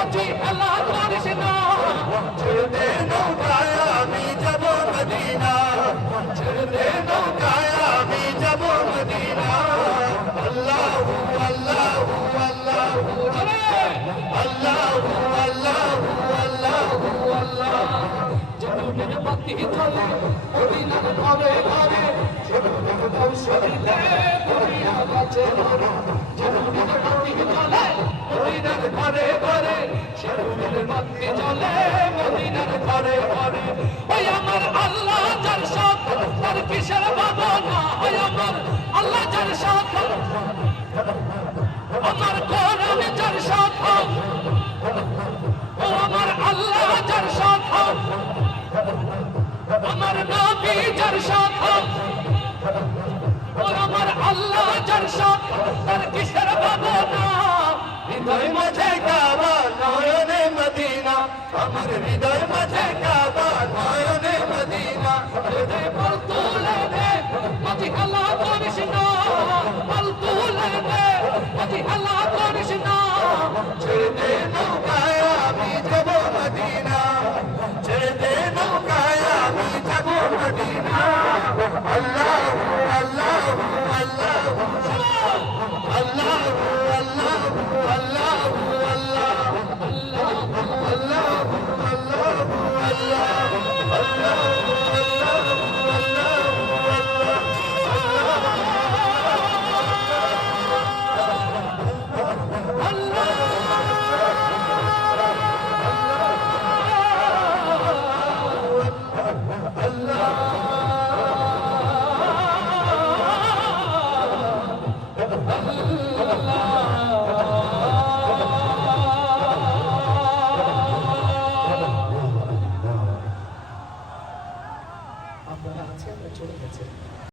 মাঝি হেলা করিস না ছেড়ে দে নৌকায় আমি যাব মদিনা ছেড়ে দে নৌকায় আমি যাব মদিনা আল্লাহু আল্লাহু আল্লাহু আল্লাহু আল্লাহু আল্লাহু আল্লাহ জমিনের বাতি জ্বলে মদিনার ঘরে ঘরে জমিনের বংশীতে মদিনা বাঁচে ঘরে জমিনের বাতি জ্বলে মদিনার ঘরে ঘরে জমিনের বাতি জ্বলে মদিনার ঘরে ঘরে ওই আমার আল্লাহ যার সাথ তার কিসের ভাবনা ওই আমার আল্লাহ যার সাথ আমার কোরআন যার সাথ ও আমার আল্লাহ যার সাথ আমার নবী যার সাথ ও আমার আল্লাহ যার সাথ তার কিসের ভাবনা হৃদয় মাঝে কাবা নয়নে মদিনা আমার হৃদয় মাঝে কাবা নয়নে মদিনা দে বল তুলে দে মাঝি হেলা করিস না বল তুলে দে মাঝি হেলা করিস না ছেড়ে দে নৌকায় আমি যাব মদিনা ছেড়ে দে নৌকায় আমি যাব মদিনা আল্লাহু আল্লাহু আল্লাহু আল্লাহু আল্লাহু আপনারা আছেন চলে গেছে